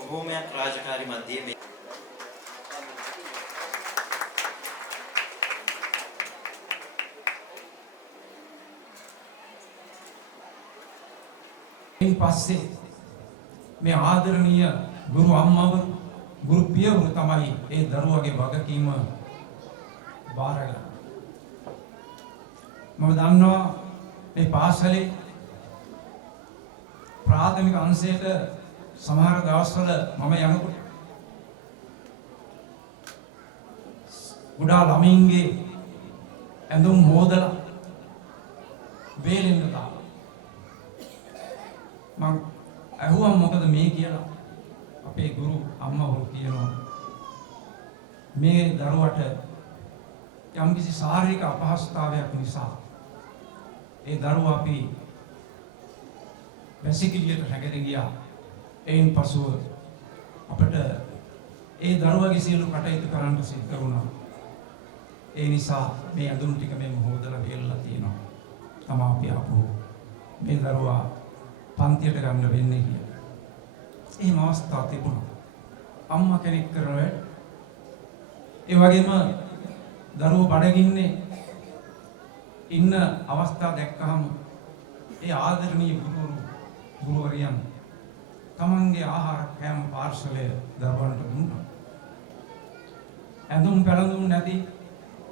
බොහෝමයක් රාජකාරි මැදියේ මේ ඊට පස්සේ මේ ආදරණීය ගුරු අම්මවරු ගුරු පියවරු තමයි ඒ දරුවගේ වගකීම බාරගන්න. මම දන්නවා මේ පාසලේ ප්‍රාථමික අංශයට සමහර දවස්වල මම යනකොට ගොඩාක් ළමින්ගේ ඇඳුම් හොදලා වේලෙන්න දාලා මම අහුවම් මොකද මේ කියලා අපේ ගුරු අම්මවරු කියනවා මේ දරුවට යම්කිසි ශාරීරික අපහසුතාවයක් නිසා ඒ දරුවා අපි වැසිකිළියට රැගෙන ගියා. එයින් පසුව අපිට ඒ දරුවගේ සියලු කටයුතු කරන්න සිද්ධ වුණා. ඒ නිසා මේ ඇඳුම් ටික මෙම හොදලා වේලලා තියෙනවා. තමා අපි ආපහු මේ දරුවා පන්තියට ගන්න වෙන්නේ කියලා. එහෙම අවස්ථා තිබුණා. අම්මා කෙනෙක් කරන ඒ වගේම දරුවෝ බඩගින්නේ ඉන්න අවස්ථා දැක්කහම ඒ ආදරණීය ගුරුවරියන් තමන්ගේ ආහාර කෑම පාර්සලය දරුවන්ට දුන්නා. ඇඳුම් පැළඳුම් නැති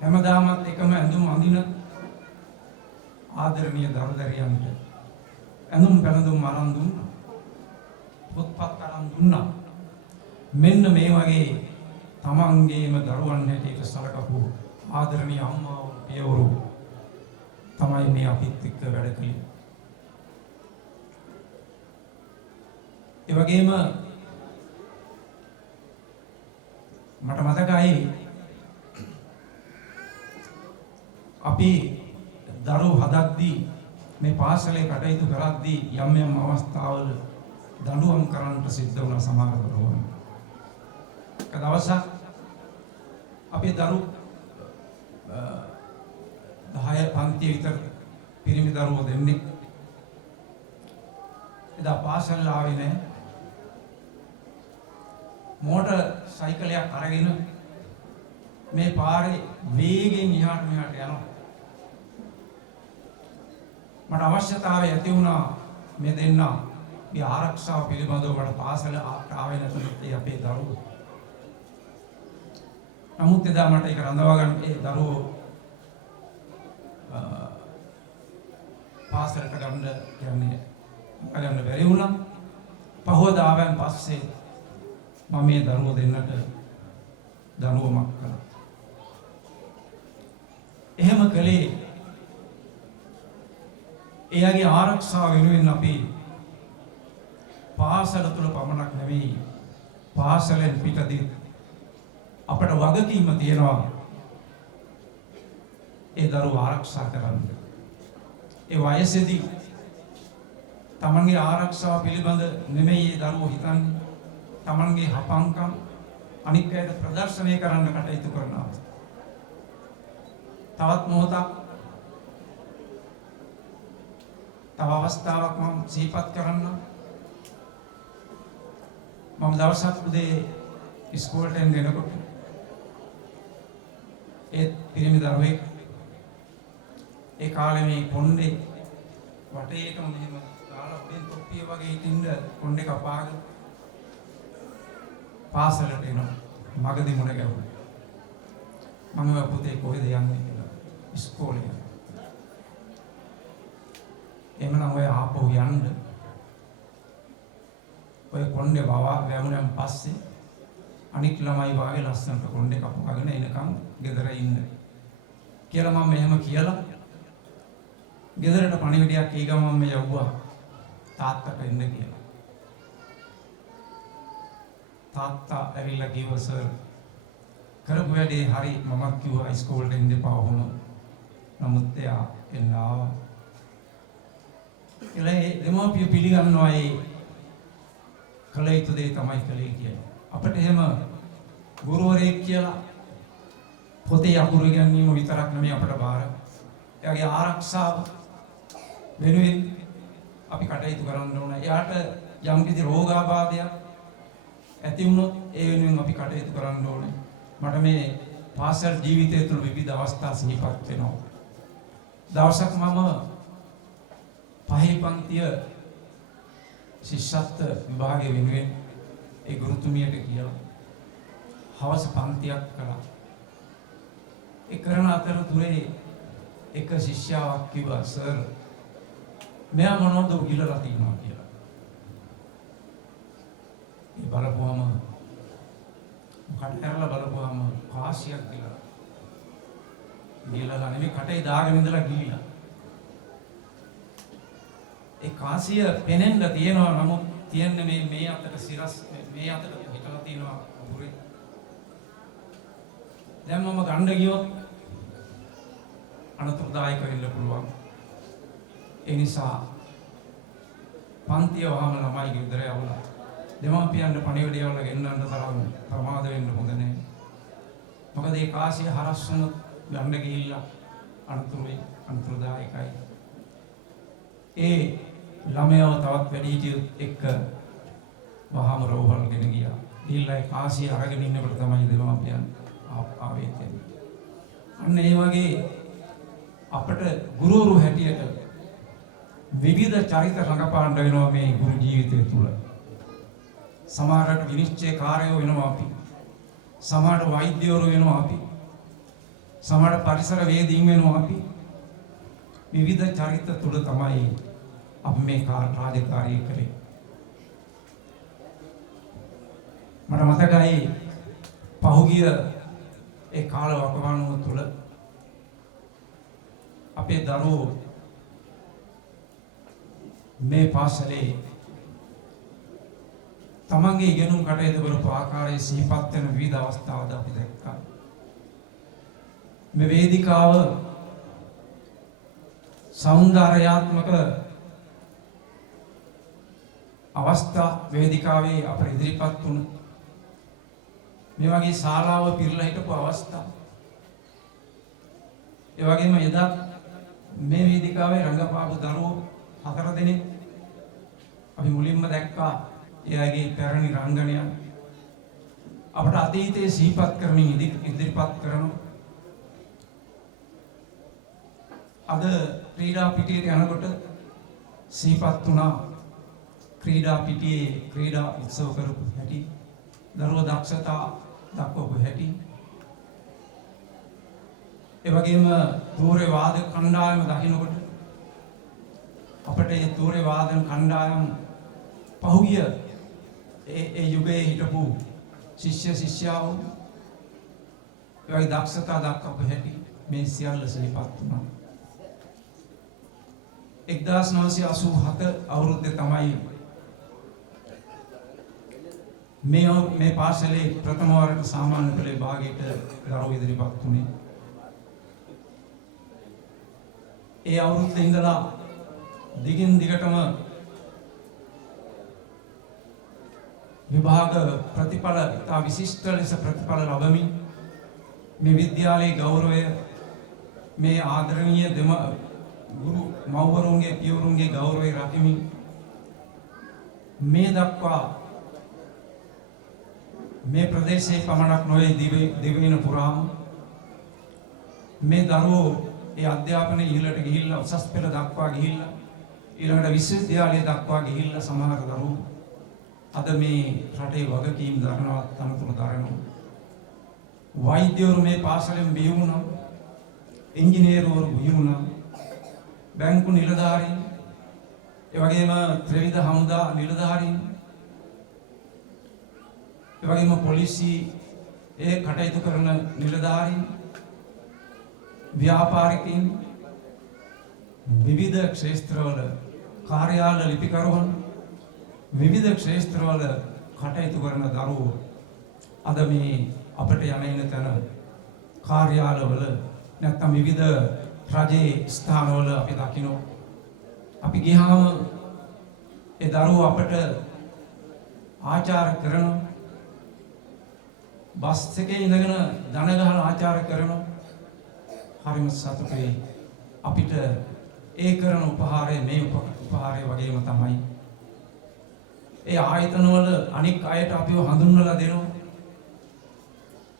හැමදාමත් එකම ඇඳුම් අඳින ආදරණීය දරුදරියන්ට ඇඳුම් පැළඳුම් අරන් දුන්නා. පොත්පත් අරන් දුන්නා. මෙන්න මේ වගේ තමන්ගේම දරුවන් හැටියට සලකපු ආදරණීය අම්මා පියවරු තමයි මේ අපිත් එක්ක වැඩ කළේ. ඒ වගේම මට මතකයි අපි දරුවෝ හදද්දී මේ පාසලේ කටයුතු කරද්දී යම් යම් අවස්ථාවල දඬුවම් කරන්නට සිද්ධ වුණා සමහර දරුවන්. එක දවසක් අපේ දරුවෝ 10 පන්ති විතර පිරිමි දරුවෝ දෙන්නෙක් එදා පාසල් ආවේ නැහැ. මෝටර් සයිකලයක් අරගෙන මේ පාරේ වේගෙන් එහාට මෙහාට යනවා. මට අවශ්‍යතාවය ඇති වුණා මේ දෙන්නා මේ ආරක්ෂාව පිළිබඳව මට පාසල ආවේ නැතුනත් ඒ අපේ දරුවෝ. නමුත් එදා මට ඒක රඳවා ගන්න ඒ දරුවෝ පාසලට ගන්න කියන්නේ ගන්න බැරි වුණා. පහවදාවෙන් පස්සේ මම මේ දරුවෝ දෙන්නට දඬුවමක් කළා. එහෙම කළේ එයාගේ ආරක්ෂාව වෙනුවෙන් අපි පාසල තුල පමණක් නෙවෙයි පාසලෙන් පිටදී අපට වගකීම තියෙනවා ඒ දරුවෝ ආරක්ෂා කරන්න. ඒ වයසේදී තමන්ගේ ආරක්ෂාව පිළිබඳ නෙමෙයි ඒ දරුවෝ හිතන්නේ. තමන්ගේ හපංකම් අනික් අයට ප්‍රදර්ශනය කරන්න කටයුතු කරනවා. තවත් මොහොතක් තව අවස්ථාවක් මම සිහිපත් කරන්න. මම දවසක් උදේ ඉස්කෝලේට එනකොට ඒ පිරිමි දරුවෙක් ඒ කාලේ මේ කොණ්ඩේ වටේටම මෙහෙම දාලා උඩින් තොප්පිය වගේ හිටින්න කොණ්ඩේ කපාගෙන පාසලට එනවා. මගදී මුණ ගැහුවා. මම පුතේ කොහෙද යන්නේ කියලා ඉස්කෝලේ. එමනම් ඔය ආපහු යන්න. ඔය කොණ්ඩේ වැමුණන් පස්සේ අනික් ළමයි වාගේ ලස්සනට කොණ්ඩේ කපගෙන එනකම් ගෙදර ඉන්න කියලා මම එහෙම කියලා ගෙදරට පණිවිඩයක් ඒ ගමන් මේ යවුවා තාත්තට එන්න කියලා. තාත්තා ඇවිල්ලා කිව්වා සර් කරපු වැඩේ හරි මමත් කිව්වා ඉස්කෝලේට එන්න එපා වුණ. නමුත් එයා එන්න ආවා. ඒ දෙමාපිය පිළිගන්නවා ඒ කළ යුතු දේ තමයි කළේ කියලා. අපිට එහෙම ගුරුවරයෙක් කියලා පොතේ අකුරු ගැනීම විතරක් නෙමෙයි අපිට බාර. එයාගේ ආරක්ෂාව වෙනුවෙන් අපි කටයුතු කරන්න ඕන. එයාට යම් කිසි රෝගාබාධයක් ඇති වුණොත් ඒ වෙනුවෙන් අපි කටයුතු කරන්න ඕනේ. මට මේ පාසල් ජීවිතය තුළ විවිධ අවස්ථා සිහිපත් වෙනවා. දවසක් මම පහේ පන්තිය ශිෂ්‍යත්ව විභාගය වෙනුවෙන් ඒ ගුරුතුමියට කියලා හවස පන්තියක් කළා. ඒ කරන අතරතුරේ එක ශිෂ්‍යාවක් කිව්වා සර් මෙයා මොනවද උගිලලා තියෙනවා කියලා. ඒ බලපුවම කටහැරලා බලපුවම කාසියක් කියලා. ගිලලා නෙමෙයි කටේ දාගෙන ඉඳලා ගිලිලා. ඒ කාසිය පෙනෙන්න තියෙනවා නමුත් තියන්නේ මේ අතට සිරස් මේ අතට හිටලා තියෙනවා උගුරේ. දැන් මම ගන්න ගියොත් අනතුරුදායක වෙන්න පුළුවන්. ඒ නිසා පන්තිය වහම ළමයි ගෙදර යවලා දෙමාපියන්ට පණිවිඩය වල ගෙන්නන්න තරම් ප්‍රමාද වෙන්න හොඳ නැහැ. මොකද ඒ කාසිය හරස් වුණොත් ගන්න ගිහිල්ලා අනතුරුදායකයි. ඒ ළමයව තවත් වැඩිහිටියොත් එක්ක වහම රෝහල්ගෙන ගියා. ගිහිල්ලා ඒ කාසිය අරගෙන ඉන්නකොට තමයි දෙමාපියන් ආවේ තියෙන්නේ. අන්න ඒ වගේ අපට ගුරුවරු හැටියට විවිධ චරිත රඟපාන්න වෙනවා මේ ගුරු ජීවිතය තුළ. සමහරට විනිශ්චයකාරයෝ වෙනවා අපි. සමහරට වෛද්‍යවරු වෙනවා අපි. සමහරට පරිසර වේදීන් වෙනවා අපි. විවිධ චරිත තුළ තමයි අපි මේ රාජකාරිය කරේ. මට මතකයි පහුගිය ඒ කාල වකවානුව තුළ අපේ දරුවෝ මේ පාසලේ තමන්ගේ ඉගෙනුම් කටයුතු කරපු ආකාරයේ සිහිපත් වෙන විවිධ අවස්ථාවද අපි දැක්කා. මේ වේදිකාව සෞන්දර්යාත්මක අවස්ථා වේදිකාවේ අපට ඉදිරිපත් වුණු මේ වගේ ශාලාව පිරලා හිටපු අවස්ථා. ඒ වගේම එදා මේ වේදිකාවේ රංගපාපු දරුවෝ 4 දෙනෙක් අපි මුලින්ම දැක්කා. එයාගේ පැරණි රංගනයන් අපට අතීතයේ සිහිපත් කරමින් ඉදිරිපත් කරනවා. අද ක්‍රීඩා පිටියට යනකොට සිහිපත් වුණා ක්‍රීඩා පිටියේ ක්‍රීඩා උත්සව කරපු හැටි, දරුවෝ දක්ෂතා දක්වපු හැටි. ඒ වගේම තූර්ය වාදක කණ්ඩායම දකින්නකොට අපට මේ තූර්ය වාදන කණ්ඩායම පහුගිය ඒ යුගයේ හිටපු ශිෂ්‍ය ශිෂ්‍යාවෝ ඒ වගේ දක්ෂතා දක්වපු හැටි මේ සියල්ල සිහිපත් වුණා. 1987 අවුරුද්දේ තමයි මේ පාසලේ ප්‍රථම වරට සාමාන්‍ය පෙළේ භාගයට දරුවෝ ඉදිරිපත් වුණේ. ඒ අවුරුද්දේ ඉඳලා දිගින් දිගටම විභාග ප්‍රතිඵල ඉතා විශිෂ්ට ලෙස ප්‍රතිඵල ලබමින් මේ විද්‍යාලයේ ගෞරවය මේ ආදරණීය ගුරු මව්වරුන්ගේ පියවරුන්ගේ ගෞරවය රකිමින් මේ දක්වා මේ ප්‍රදේශයේ පමණක් නොවේ දිවයින පුරාම මේ දරුවෝ ඒ අධ්‍යාපනය ඉහළට ගිහිල්ලා උසස් පෙළ දක්වා ගිහිල්ලා ඊළඟට විශ්වවිද්‍යාලය දක්වා ගිහිල්ලා සමහර දරුවෝ අද මේ රටේ වගකීම් දරනවා තනතුරු දරනවා. වෛද්‍යවරු මේ පාසලෙන් බිහි වුණා. ඉංජිනේරුවරු බිහි වුණා. බැංකු නිලධාරීන්, ඒ වගේම ත්‍රිවිධ හමුදා නිලධාරීන්, ඒ වගේම පොලිසියේ කටයුතු කරන නිලධාරීන්, ව්‍යාපාරිකයින්, විවිධ ක්ෂේත්‍රවල කාර්යාල ලිපිකරුවන්, විවිධ ක්ෂේත්‍රවල කටයුතු කරන දරුවෝ අද මේ අපට යන තැන කාර්යාලවල නැත්නම් විවිධ රජයේ ස්ථානවල අපි දකිනවා. අපි ගියාම ඒ දරුවෝ අපට ආචාර කරනවා. බස් එකේ ඉඳගෙන දන ගහලා ආචාර කරනවා. හරිම සතුටුයි. අපිට ඒ කරන උපහාරය මේ උපහාරය වගේම තමයි. ඒ ආයතනවල අනික් අයට අපිව හඳුන්වලා දෙනවා.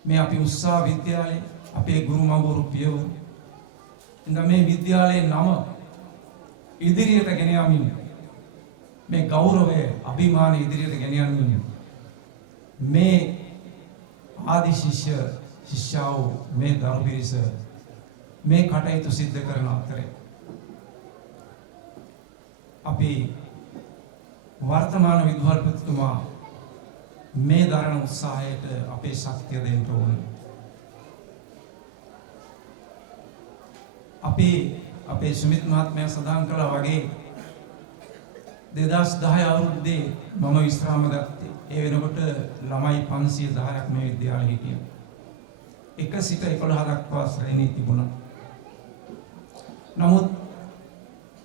මේ අපි උත්සාහ විද්‍යාලයේ අපේ ගුරු මව්වරු පියවරු ඉතින් මේ විද්‍යාලයේ නම ඉදිරියට ගෙන යමින් මේ ගෞරවය අභිමානය ඉදිරියට ගෙන යමින් මේ ආදි ශිෂ්‍ය ශිෂ්‍යාව මේ දරු පිරිස මේ කටයුතු සිද්ධ කරන අතරේ අපි වර්තමාන විදුහල්පතිතුමා මේ දරන උත්සාහයට අපේ ශක්තිය දෙන්න ඕනේ. අපේ සුමිත් මහත්මයා සඳහන් කළා වගේ 2010 අවුරුද්දේ මම විශ්‍රාම ගත්තේ. ඒ වෙනකොට ළමයි 510ක් මේ විද්‍යාලේ හිටියා. 1 සිට 11 දක්වා ශ්‍රේණී තිබුණා. නමුත්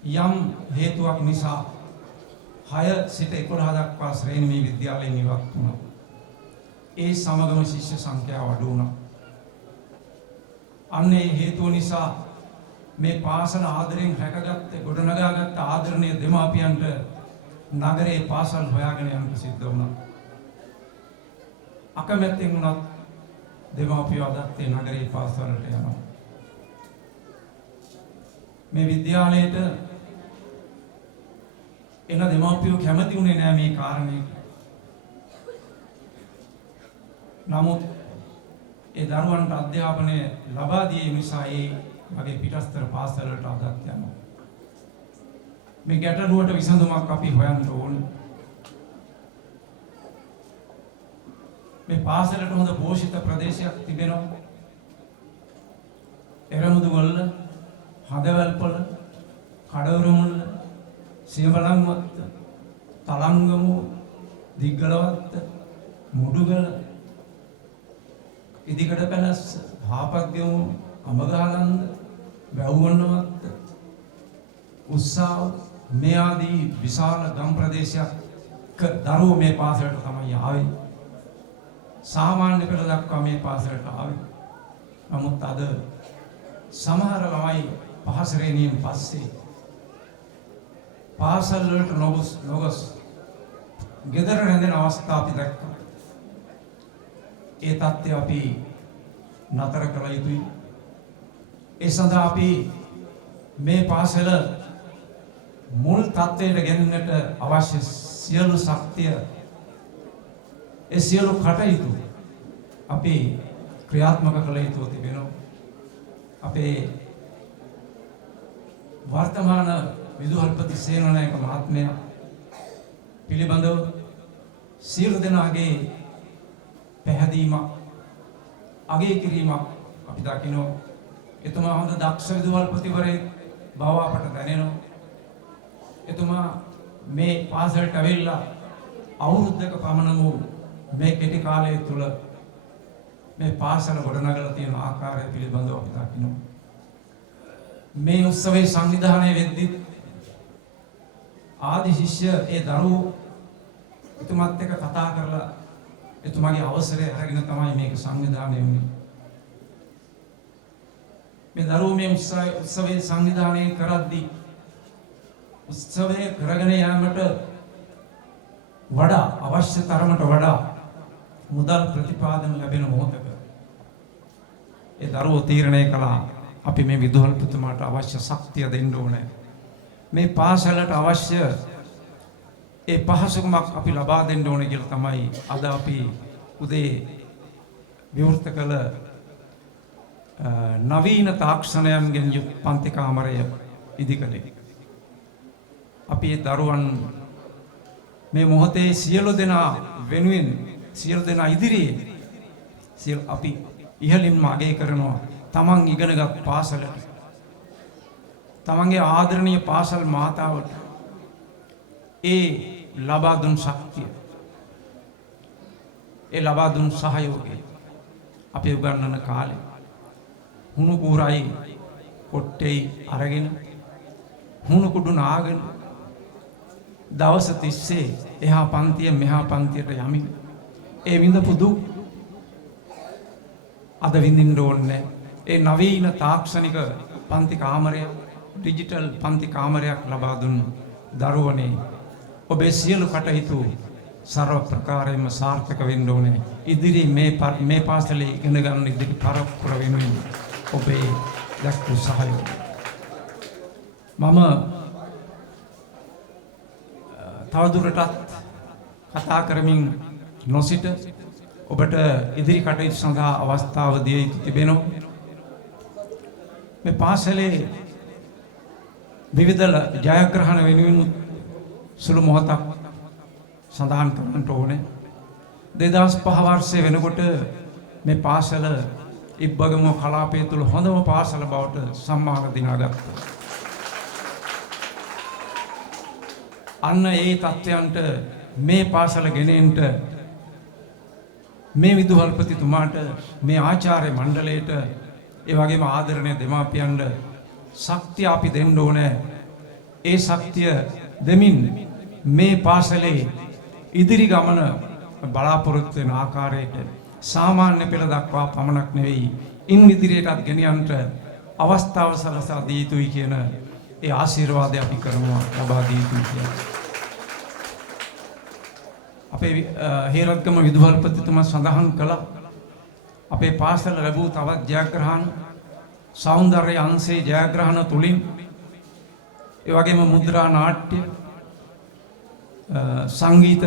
යම් හේතුවක් නිසා 6 සිට 11 දක්වා ශ්‍රේණි මේ විද්‍යාලයෙන් ඉවත් වුණා. ඒ සමගම ශිෂ්‍ය සංඛ්‍යාව අඩු වුණා. අන්න ඒ හේතුව නිසා මේ පාසල ආදරෙන් රැකගත්ත ගොඩනගාගත්ත ආදරණීය දෙමාපියන්ට නගරේ පාසල් හොයාගෙන යන්න සිද්ධ වුණා. අකමැත්තෙන් වුණත් දෙමාපියෝ අදත් ඒ නගරේ පාසලට යනවා. මේ විද්‍යාලයට එන දෙමාපියෝ කැමති වුණේ නැහැ මේ කාරණේ. නමුත් ඒ දරුවන්ට අධ්‍යාපනය ලබා දීම නිසා ඒ වගේ පිටස්තර පාසලට අදත් යනවා. මේ ගැටලුවට විසඳුමක් අපි හොයන්න ඕනේ. මේ පාසලට හොඳ පෝෂිත ප්‍රදේශයක් තිබෙනවා. එරමුදුවල, හදවල්පොළ, කඩවරමුල්ල, සියඹලන්වත්ත, තලංගමුව, දිග්ගලවත්ත, මුඩුගල, ඉදිකඩ පැලස්ස, හාපත්ගමුව, අඹගහනන්ද, වැව්වන්නවත්ත, උස්සාව මේ ආදී විශාල ගම් ප්‍රදේශයක් දරුවෝ මේ පාසලට තමයි ආවේ. සාමාන්‍ය පෙළ දක්වා මේ පාසලට ආවේ. නමුත් අද සමහර ළමයි පහ ශ්‍රේණියෙන් පස්සේ පාසල් වලට නොගොස් ගෙදර රැඳෙන අවස්ථා අපි දැක්කා. ඒ තත්ත්වය අපි නතර කළ යුතුයි. ඒ සඳහා අපි මේ පාසල මුල් තත්ත්වයට ගෙනෙන්නට අවශ්‍ය සියලු ශක්තිය ඒ සියලු කටයුතු අපි ක්‍රියාත්මක කළ යුතු තිබෙනවා. අපේ වර්තමාන විදුහල්පති සේනානායක මහත්මයා පිළිබඳව සියලු දෙනාගේ පැහැදීමක් අගය කිරීමක් අපි දකිනවා. එතුමා හොඳ දක්ෂ විදුහල්පතිවරයෙක් බව අපට දැනෙනවා. එතුමා මේ පාසලට ඇවිල්ලා අවුරුද්දක පමණ වූ මේ කෙටි කාලය තුල මේ පාසල ගොඩනගලා තියෙන ආකාරය පිළිබඳව අපි දකිනවා. මේ උත්සවයේ සංවිධානය වෙද්දී ආදි ශිෂ්‍ය ඒ දරුවෝ එතුමාත් එක්ක කතා කරලා එතුමාගේ අවසරය අරගෙන තමයි මේක සංවිධානය වුනේ. මේ දරුවෝ මේ උත්සවයේ සංවිධානය කරද්දී උත්සවය කරගෙන යාමට වඩා අවශ්‍ය තරමට වඩා මුදල් ප්‍රතිපාදන ලැබෙන මොහොතක ඒ දරුවෝ තීරණය කළා අපි මේ විදුහල්පතිතුමාට අවශ්‍ය ශක්තිය දෙන්න ඕනේ. මේ පාසලට අවශ්‍ය ඒ පහසුකමක් අපි ලබා දෙන්න ඕනේ කියලා තමයි අද අපි උදේ විවෘත කළ නවීන තාක්ෂණයන්ගෙන් යුත් පන්ති කාමරය ඉදිකළේ. අපි ඒ දරුවන් මේ මොහොතේ සියලු දෙනා වෙනුවෙන් සියලු දෙනා ඉදිරියේ අපි ඉහළින්ම අගය කරනවා තමන් ඉගෙනගත් පාසලට, තමන්ගේ ආදරණීය පාසල් මාතාවට ඒ ලබා දුන් ශක්තිය, ඒ ලබා දුන් සහයෝගය අපි උගන්වන කාලේ හුණු කූරයි කොට්ටේ අරගෙන හුණු කුඩු නාගෙන දවස් 30 එහා පන්තිය මෙහා පන්තියට යමින් ඒ විඳපු දුක් අද විඳින්න ඕනේ. ඒ නවීන තාක්ෂණික පන්ති කාමරය, ඩිජිටල් පන්ති කාමරයක් ලබා දුන් දරුවනේ ඔබේ සියලු කටයුතු සර්ව ප්‍රකාරයෙන්ම සාර්ථක වෙන්න ඕනේ. ඉදිරි මේ පාසලේ ඉගෙන ගන්න ඉදිරි පරපුර වෙනුවෙන් ඔබේ දක්වපු සහයෝගය. මම තවදුරටත් කතා කරමින් නොසිට ඔබට ඉදිරි කටයුතු සඳහා අවස්ථාව දිය යුතු තිබෙනවා. මේ පාසලේ විවිධ ජයග්‍රහණ වෙනුවෙන් සුළු මොහොතක් සඳහන් කරන්නට ඕනේ. 2005 වර්ෂයේ වෙනකොට මේ පාසල ඉබ්බගමුව කලාපය තුළ හොඳම පාසල බවට සම්මාන දිනාගත්තා. අන්න ඒ තත්ත්වයන්ට මේ පාසල ගෙනෙන්නට මේ විදුහල්පතිතුමාට මේ ආචාර්ය මණ්ඩලයට ඒ වගේම ආදරණීය දෙමාපියන්ට ශක්තිය අපි දෙන්න ඕනේ. ඒ ශක්තිය දෙමින් මේ පාසලේ ඉදිරි ගමන බලාපොරොත්තු වෙන ආකාරයට සාමාන්‍ය පෙළ දක්වා පමණක් නෙවෙයි ඉන් ඉදිරියටත් ගෙනියන්නට අවස්ථාව සලසා දී යුතුයි කියන ඒ ආශිර්වාදය අපි කරනවා ලබා දී යුතුයි කියලා. අපේ හේරත්ගම විදුහල්පතිතුමා සඳහන් කළා අපේ පාසල ලැබූ තවත් ජයග්‍රහණ සෞන්දර්ය අංශයේ ජයග්‍රහණ තුලින් ඒ වගේම මුද්‍රා නාට්‍ය සංගීත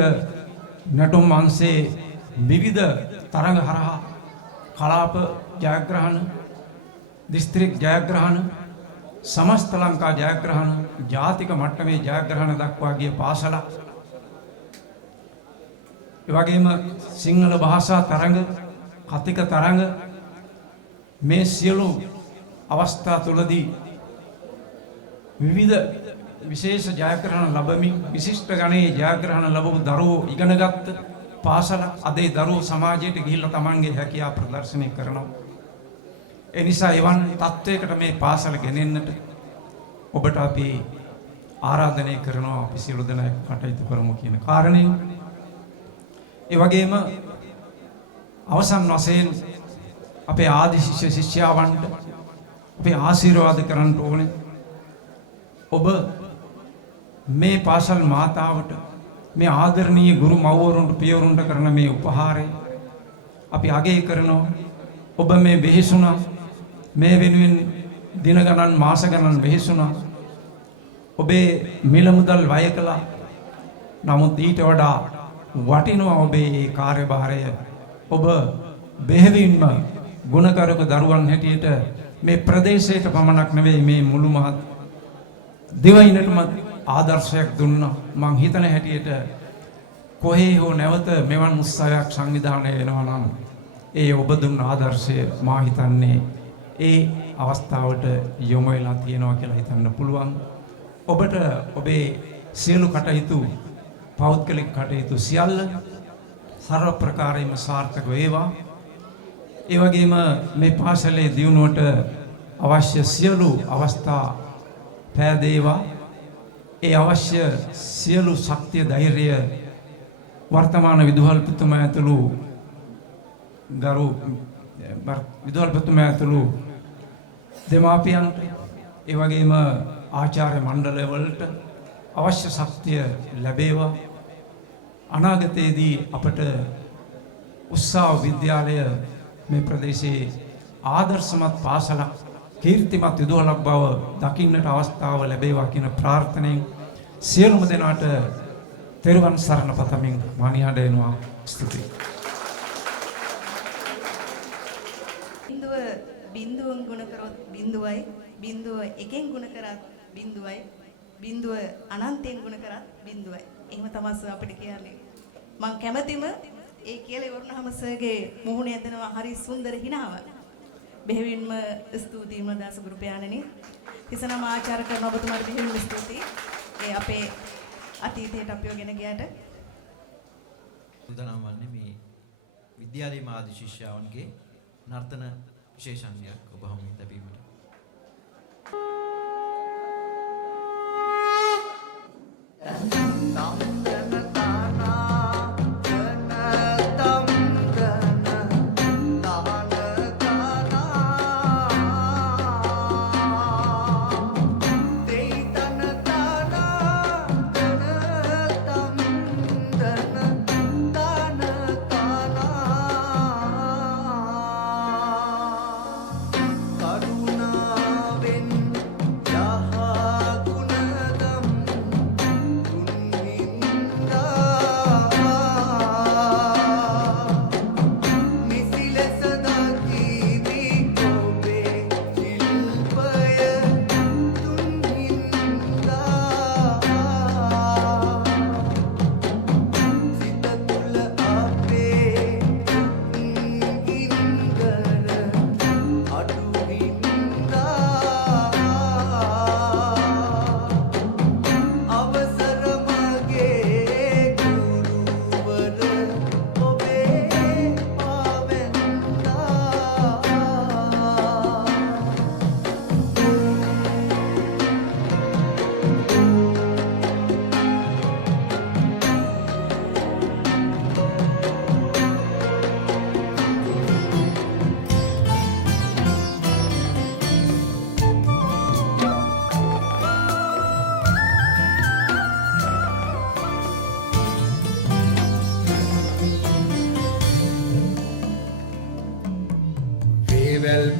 නටුම් අංශයේ විවිධ තරඟ හරහා කලාප ජයග්‍රහණ දිස්ත්‍රික් ජයග්‍රහණ සමස්ත ලංකා ජයග්‍රහණ ජාතික මට්ටමේ ජයග්‍රහණ දක්වා ගිය පාසලක්. ඒ වගේම සිංහල භාෂා තරඟ කතික තරඟ මේ සියලු අවස්ථා තුලදී විවිධ විශේෂ ජයග්‍රහණ ලැබමින් විශිෂ්ට ගණයේ ජයග්‍රහණ ලැබපු දරුවෝ ඉගෙනගත් පාසල අද ඒ දරුවෝ සමාජයට ගිහිල්ලා තමන්ගේ හැකියාව ප්‍රදර්ශනය කරනවා. ඒ නිසා එවන් තත්වයකට මේ පාසල ගෙනෙන්නට ඔබට අපි ආරාධනය කරනවා. අපි සියලු දෙනා කටයුතු කරමු කියන කාරණේ. ඒ වගේම අවසන් වශයෙන් අපේ ආදි ශිෂ්‍ය ශිෂ්‍යාවන්ට අපි ආශිර්වාද කරන්න ඕනේ. ඔබ මේ පාසල් මාතාවට මේ ආදරණීය ගුරු මව්වරුන්ට පියවරුන්ට කරන මේ උපහාරය අපි අගය කරනවා. ඔබ මේ වෙහෙසුණා මේ වෙනුවෙන් දින ගණන් මාස ගණන් වෙහෙසුණා. ඔබේ මිල මුදල් වැය කළා. නමුත් ඊට වඩා වටිනවා ඔබේ මේ කාර්යභාරය. ඔබ බෙහෙවින්ම ගුණකරක දරුවන් හැටියට මේ ප්‍රදේශයට පමණක් නෙවෙයි මේ මුළු මහත් දිවයිනටම ආදර්ශයක් දුන්නා. මං හිතන හැටියට කොහේ හෝ නැවත මෙවන් උත්සවයක් සංවිධානය වෙනවා නම් ඒ ඔබ දුන්න ආදර්ශය මා හිතන්නේ ඒ අවස්ථාවට යොමු වෙලා තියෙනවා කියලා හිතන්න පුළුවන්. ඔබට ඔබේ සියලු කටයුතු පෞද්ගලික කටයුතු සියල්ල සර්ව ප්‍රකාරයෙන්ම සාර්ථක වේවා. ඒ වගේම මේ පාසලේ දියුණුවට අවශ්‍ය සියලු අවස්ථා පෑදේවා. ඒ අවශ්‍ය සියලු ශක්තිය ධෛර්යය වර්තමාන විදුහල්පතිතුමා ඇතුළු ගරු විදුහල්පතිතුමා ඇතුළු දෙමාපියන්ට ඒ වගේම ආචාර්ය මණ්ඩලය වලට අවශ්‍ය ශක්තිය ලැබේවා. අනාගතයේදී අපට උත්සාහ විද්‍යාලය මේ ප්‍රදේශයේ ආදර්ශමත් පාසලක් කීර්තිමත් විදුහලක් බව දකින්නට අවස්ථාව ලැබේවා කියන ප්‍රාර්ථනාවෙන් සියලුම දෙනාට තෙරුවන් සරණ පතමින් මානිහඬ එනවා. ස්තුතියි. බිඳුවෙන් ගුණ කරොත් බිඳුවයි, බිඳුව එකෙන් ගුණ කරත් බිඳුවයි, බිඳුව අනන්තයෙන් ගුණ කරත් බිඳුවයි. එහෙම තමයි අපිට කියන්නේ. මම කැමතිම ඒ කියලා ඉවරනහම සර්ගේ මුහුණ ඇදෙනවා හරි සුන්දර හිනාවක්. බෙහෙවින්ම ස්තුතියි මදාස ගුරු පියාණනි. තිසනම ආචාර්ය කරන ඔබතුමාට බෙහෙවින්ම ස්තුතියි. ඒ අපේ අතීතයට අපිව ගෙන ගියට උදානම් වන්නේ මේ විද්‍යාලයේ මාධ්‍ය ශිෂ්‍යාවන්ගේ නර්තන විශේෂඥයක් ඔබ හමුවෙන් ලැබීමට.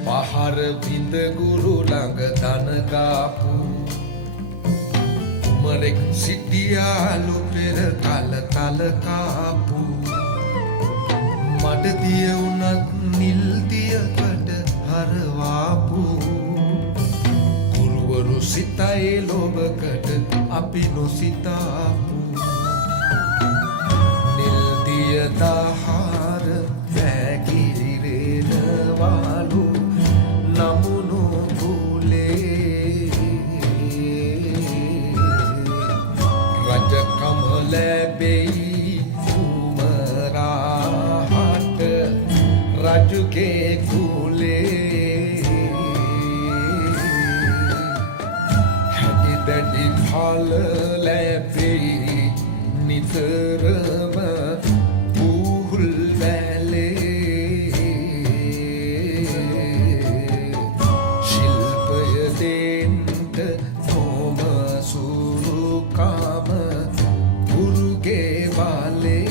පහර විඳ ගුරු ළඟ දන ගාපු කුමරෙක් සිටියාලු පෙර කල තල කාපු මඩ දිය උනත් නිල් දියකට හරවාපු ගුරුවරු සිතයි ලෝභකට අපි නොසිතාපු නිල් දිය දහර වැගිරිරෙනවාලු නමුණු කුලේ රජකම ලැබෙයි කුමරාහට රජුගේ කුලේ හැඩි දැඩි ඵල ලැබෙයි නිතරම පුහුල් වැලේ ශිල්පය දෙන්ට නොම සුරුකම ගුරුගේ බලේ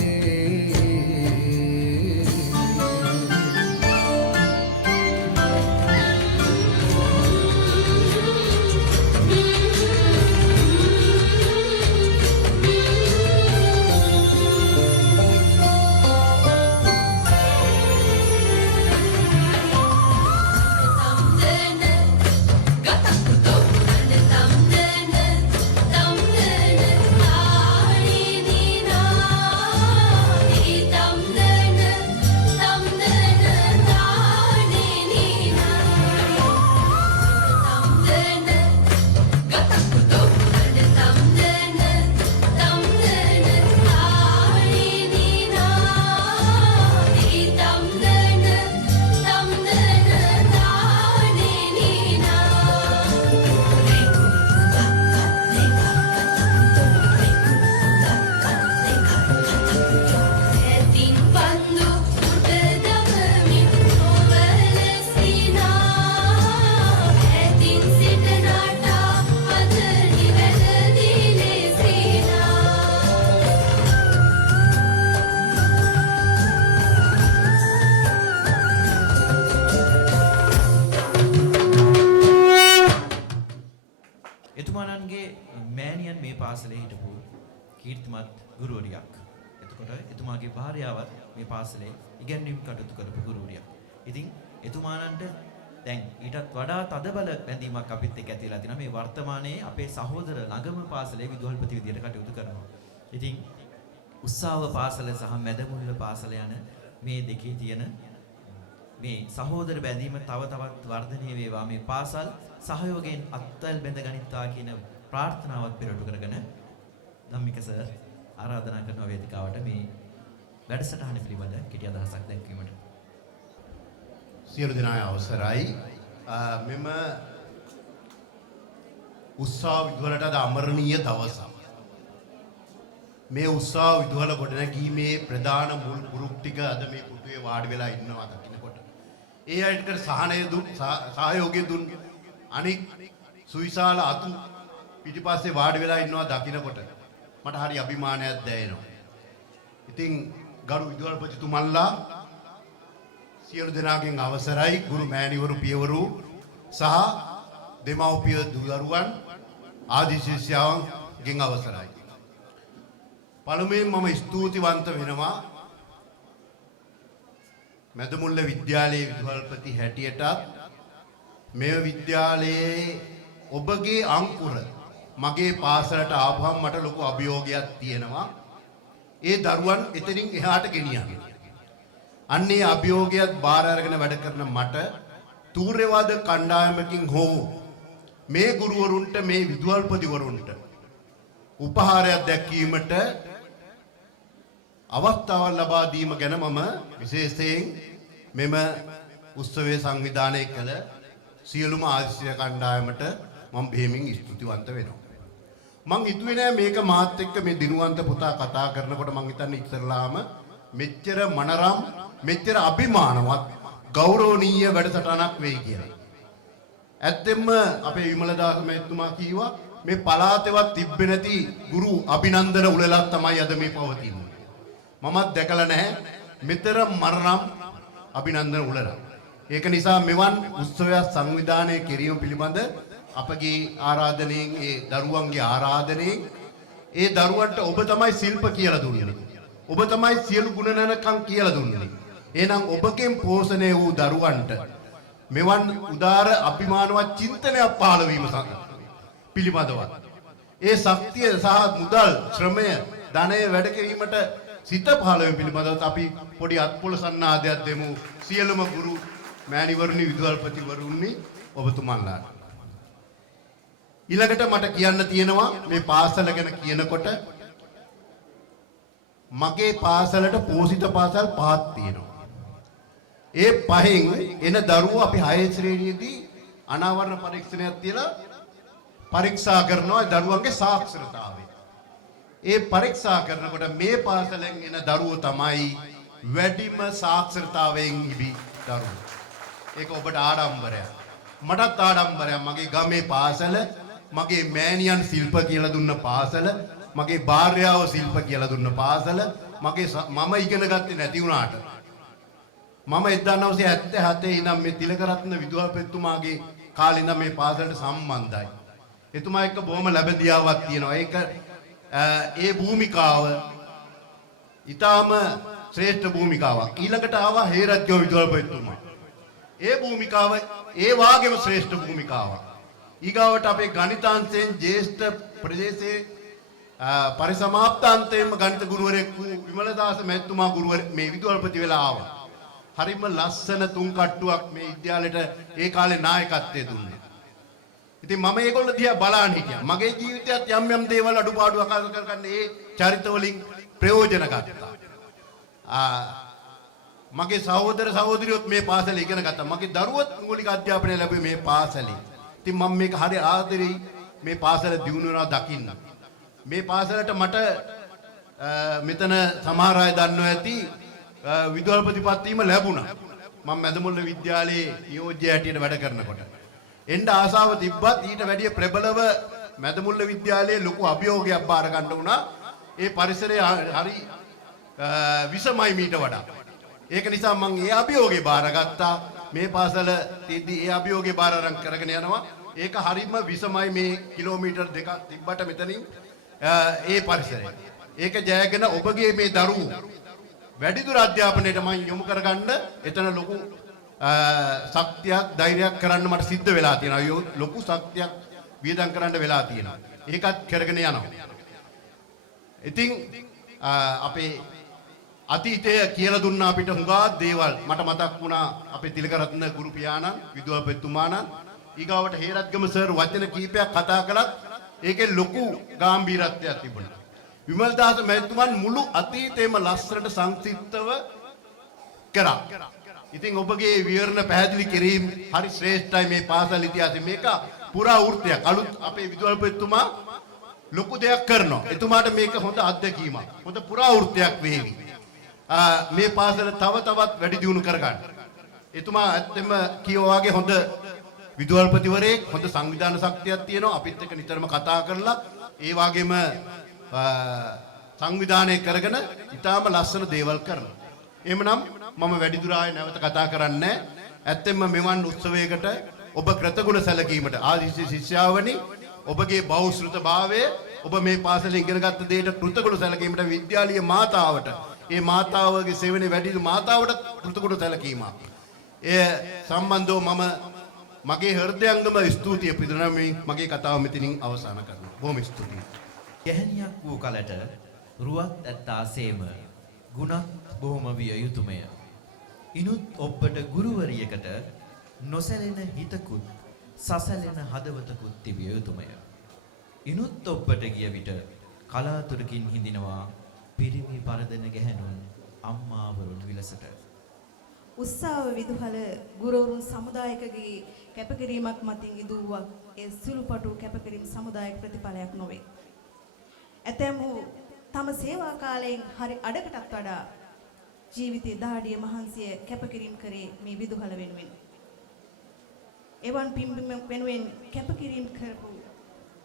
එතුමාණන්ගේ මෑණියන් මේ පාසලේ හිටපු කීර්තිමත් ගුරුවරියක්. එතකොට එතුමාගේ භාර්යාවත් මේ පාසලේ ඉගැන්වීම් කටයුතු කරපු ගුරුවරියක්. ඉතින් එතුමාණන්ට දැන් ඊටත් වඩා තදබල බැඳීමක් අපිත් එක්ක ඇතිලා තිනවා. මේ වර්තමානයේ අපේ සහෝදර ළඟම පාසලේ විදුහල්පති විදියට කටයුතු කරනවා. ඉතින් උත්සාහ පාසල සහ මැදමුල්ල පාසල යන මේ දෙකේ තියෙන මේ සහෝදර බැඳීම තව තවත් වර්ධනය වේවා. මේ පාසල් සහයෝගයෙන් අත්වැල් බැඳ ගනිත්වා කියන ප්‍රාර්ථනාවත් පෙරටු කරගෙන ධම්මික සර් ආරාධනා කරන වේදිකාවට මේ වැඩසටහන පිළිබඳ කෙටි අදහසක් දැක්වීමට. සියලු දෙනාගේ අවසරයි. මෙම උත්සාහ විදුහලට අද අමරණීය දවසක්. මේ උත්සාහ විදුහල ගොඩනැගීමේ ප්‍රධාන මුල් පුරුක් ටික අද මේ පුටුවේ වාඩි වෙලා ඉන්නවා දකින්නකොට. ඒ අයට සහයෝගය දුන් අනික් සුවිශාල අතු පිටිපස්සේ වාඩි වෙලා ඉන්නවා දකින්නකොට මට හරි අභිමානයක් දැනෙනවා. ඉතින් ගරු විදුහල්පතිතුමන්ලා සියලු දෙනාගෙන් අවසරයි ගුරු මෑණිවරු පියවරු සහ දෙමව්පිය දූදරුවන් ආදී ශිෂ්‍යයන්ගෙන් අවසරයි. පළමුවෙන් මම ස්තුතිවන්ත වෙනවා මැදමුල්ල විද්‍යාලයේ විදුහල්පති හැටියටත් මේ විද්‍යාලයේ ඔබගේ අංකුර මගේ පාසලට ආපුවම මට ලොකු අභියෝගයක් තියෙනවා. ඒ දරුවන් එතනින් එහාට ගෙනියන්න. අන්නේ අභියෝගයත් බාර අරගෙන වැඩ කරන මට තූර්යවාද කණ්ඩායමකින් හෝ මේ ගුරුවරුන්ට මේ විදුහල්පතිවරුන්ට උපහාරයක් දැක්වීමට අවස්ථාවක් ලබා දීම ගැන මම විශේෂයෙන් මෙම උත්සවයේ සංවිධානය කළ සියලුම ආදිශය කණ්ඩායමට මම බෙහෙමින් ස්තුතිවන්ත වෙනවා. මං හිතුවේ නෑ මේක මාත් එක්ක මේ දිනුවන්ත පුතා කතා කරනකොට මං හිතන්නේ ඉස්සරලාම මෙච්චර මනරම් මෙච්චර අභිමානවත් ගෞරවනීය වැඩසටහනක් වෙයි කියලා. ඇත්තෙන්ම අපේ විමලදාස මහත්මයා කීවා මේ පළාතේවත් තිබ්බේ නැති ගුරු අභිනන්දන උළෙලක් තමයි අද මේ පවතින්නේ. මමත් දැකලා නැහැ මෙතර මරණම් අභිනන්දන උළෙලක්. ඒක නිසා මෙවන් උත්සවයක් සංවිධානය කිරීම පිළිබඳ අපගේ ආරාධනයෙන් ඒ දරුවන්ගේ ආරාධනයෙන් ඒ දරුවන්ට ඔබ තමයි ශිල්ප කියලා දුන්නේ. ඔබ තමයි සියලු ගුණ නැනකම් කියලා දුන්නේ. එහෙනම් ඔබගෙන් පෝෂණය වූ දරුවන්ට මෙවන් උදාර අභිමානවත් චින්තනයක් පහළ වීම පිළිබඳව ඒ ශක්තිය සහ මුදල් ශ්‍රමය ධනය වැඩ කිරීමට සිත පහළ වීම පිළිබඳව අපි පොඩි අත්පොළ සන්නාදයක් දෙමු සියලුම ගුරු මෑණිවරුනි විදුහල්පතිවරුනි ඔබතුමන්ලාට. ඊළඟට මට කියන්න තියෙනවා මේ පාසල ගැන කියනකොට මගේ පාසලට පෝෂිත පාසල් 5ක් තියෙනවා. ඒ 5න් එන දරුවෝ අපි 6 ශ්‍රේණියේදී අනාවරණ පරීක්ෂණයක් තියලා පරීක්ෂා කරනවා දරුවන්ගේ සාක්ෂරතාවය. ඒ පරීක්ෂා කරනකොට මේ පාසලෙන් එන දරුවෝ තමයි වැඩිම සාක්ෂරතාවයෙන් ඉබි දරුවෝ. ඒක ඔබට ආඩම්බරයක්. මටත් ආඩම්බරයක්. මගේ ගමේ පාසල, මගේ මෑණියන් ශිල්ප කියලා දුන්න පාසල, මගේ භාර්යාව ශිල්ප කියලා දුන්න පාසල, මම ඉගෙන ගත්තේ නැති වුණාට මම 1977 ඉඳන් මේ තිලකරත්න විදුහල්පතිතුමාගේ කාලේ ඉඳන් මේ පාසලට සම්බන්ධයි. එතුමා එක්ක බොහොම ලැබදියාවක් තියෙනවා. ඒක ඒ භූමිකාව ඊටාම ශ්‍රේෂ්ඨ භූමිකාවක්. ඊළඟට ආවා හේරත්ගම විදුහල්පතිතුමා. ඒ භූමිකාව ඒ වාගේම ශ්‍රේෂ්ඨ භූමිකාවක්. ඊගාවට අපේ ගණිතාංශයෙන් ජ්‍යෙෂ්ඨ ප්‍රදේශයේ පරිසමාප්තාන්තයේම ගණිත ගුරුවරයෙක් වූ විමලදාස මහත්මයා ගුරුවරයෙක් මේ විදුහල්පති වෙලා ආවා. හරිම ලස්සන තුන් කට්ටුවක් මේ විද්‍යාලයට ඒ කාලේ නායකත්වයේ දුන්නේ. ඉතින් මම ඒගොල්ලෝ දිහා බලන් හිටියා. මගේ ජීවිතයත් යම් යම් දේවල් අඩුපාඩු අකාල කරගන්න ඒ චරිත වලින් ප්‍රයෝජන ගත්තා. මගේ සහෝදර සහෝදරියොත් මේ පාසල ඉගෙන ගත්තා. මගේ දරුවොත් මූලික අධ්‍යාපනය ලැබුවේ මේ පාසලේ. ඉතින් මම මේක හරි ආදරෙයි මේ පාසල දියුණු වෙනවා දකින්න. මේ පාසලට මට මෙතන සමහර අය දන්නවා ඇති විදුහල්පතිපත් වීම ලැබුණා. මම මැදමුල්ල විද්‍යාලයේ යෝජ්‍ය හැටියට වැඩ කරනකොට. එන්න ආසාව තිබ්බත් ඊට වැඩිය ප්‍රබලව මැදමුල්ල විද්‍යාලයේ ලොකු අභියෝගයක් බාර ගන්න වුණා. ඒ පරිසරය හරි විසමයි මීට වඩා. ඒක නිසා මම ඒ අභියෝගේ බාරගත්තා. මේ පාසල තියදී ඒ අභියෝගේ බාර අරන් කරගෙන යනවා. ඒක හරිම විසමයි මේ කිලෝමීටර් 2ක් තිබ්බට මෙතනින් ඒ පරිසරය. ඒක ජයගෙන ඔබගේ මේ දරුවෝ වැඩිදුර අධ්‍යාපනයට මම යොමු කරගන්න එතන ලොකු ශක්තියක් ධෛර්යයක් කරන්න මට සිද්ධ වෙලා තියෙනවා. ලොකු ශක්තියක් වියදම් කරන්න වෙලා තියෙනවා. ඒකත් කරගෙන යනවා. ඉතින් අපේ අතීතය කියලා දුන්නා අපිට හුඟා දේවල්. මට මතක් වුණා අපේ තිලකරත්න ගුරු පියාණන් විදුහල්පතිතුමාණන් ඊගාවට හේරත්ගම සර් වචන කීපයක් කතා කළත් ඒකේ ලොකු ගැඹීරත්වයක් තිබුණා. විමල්දාස මහත්මයන් මුළු අතීතේම ලස්සනට සංක්ෂිප්තව කරා. ඉතින් ඔබගේ විවරණ පැහැදිලි කිරීම හරි ශ්‍රේෂ්ඨයි මේ පාසල් ඉතිහාසයේ. මේක පුරා වෘත්තයක්. අලුත් අපේ විදුහල්පතිතුමා ලොකු දෙයක් කරනවා. එතුමාට මේක හොඳ අත්දැකීමක්. හොඳ පුරා වෘත්තයක් වේවි. මේ පාසල තව තවත් වැඩි දියුණු කරගන්න. එතුමා ඇත්තම කියවා වගේ හොඳ විදුහල්පතිවරයෙක්, හොඳ සංවිධාන ශක්තියක් තියෙනවා. අපිත් එක්ක නිතරම කතා කරලා ඒ වගේම සංවිධානය කරගෙන ඉතාම ලස්සන දේවල් කරනවා. එහෙමනම් මම වැඩිදුර ආයේ නැවත කතා කරන්නේ. ඇත්තෙන්ම මෙවන් උත්සවයකට ඔබ කෘතගුණ සැලකීමට ආදිසි ශිෂ්‍යාවනි ඔබගේ බෞද්ධතාවය ඔබ මේ පාසලෙන් ඉගෙනගත්ත දේට කෘතගුණ සැලකීමට විද්‍යාලීය මාතාවට ඒ මාතාවගේ සේවනයේ වැඩි මාතාවට කෘතගුණ සැලකීම. ඒ සම්බන්ධව මම මගේ හෘදයාංගම ස්තුතිය පිළිගන්නවා. මගේ කතාව මෙතනින් අවසන් කරනවා. බොහොම ස්තුතියි. ගැහණියක් වූ කලට රුවත් ඇත්තාසේම ගුණත් බොහොම විය යුතුයමය. ඉනුත් ඔබට ගුරුවරියකට නොසැලෙන හිතකුත් සසලෙන හදවතකුත් තිබිය යුතුයමය. ඉනුත් ඔබට ගිය විට කලාතුරකින් හිඳිනවා පිරිමි පරදෙන ගැහණුන් අම්මාවරුන් විලසට. උත්සාහ විදුහල ගුරුවරුන් සමුදායකගේ කැපකිරීමක් මතින් ඉදුවක් ඒ සුළුපටු කැපකිරීම සමුදායක ප්‍රතිඵලයක් නොවේ. ඇතැම් වූ තම සේවා කාලයෙන් හරි අඩකටත් වඩා ජීවිතේ දාඩිය මහන්සිය කැපකිරීම කරේ මේ විදුහල වෙනුවෙන්. එවන් පින්බිම වෙනුවෙන් කැපකිරීම කරපු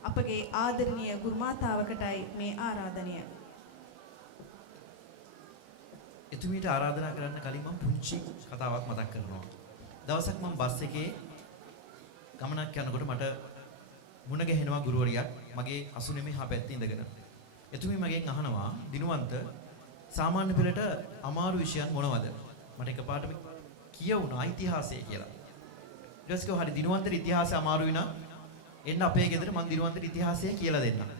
අපගේ ආදරණීය ගුරු මාතාවකටයි මේ ආරාධනය. එතුමීට ආරාධනා කරන්න කලින් මම පුංචි කතාවක් මතක් කරනවා. දවසක් මම බස් එකේ ගමනක් යනකොට මට මුණ ගැහෙනවා ගුරුවරියක් මගේ අසුනේමේ හා පැත්තේ ඉඳගෙන. එතුමිය මගෙන් අහනවා දිනුවන්ත සාමාන්‍ය පෙළට අමාරු විෂයන් මොනවද? මට එකපාරටම කියවුණා ඉතිහාසය කියලා. ඊට පස්සේ හරි දිනුවන්තට ඉතිහාසය අමාරුයි නම් එන්න අපේ ගෙදර මම දිනුවන්තට ඉතිහාසය කියලා දෙන්නම්.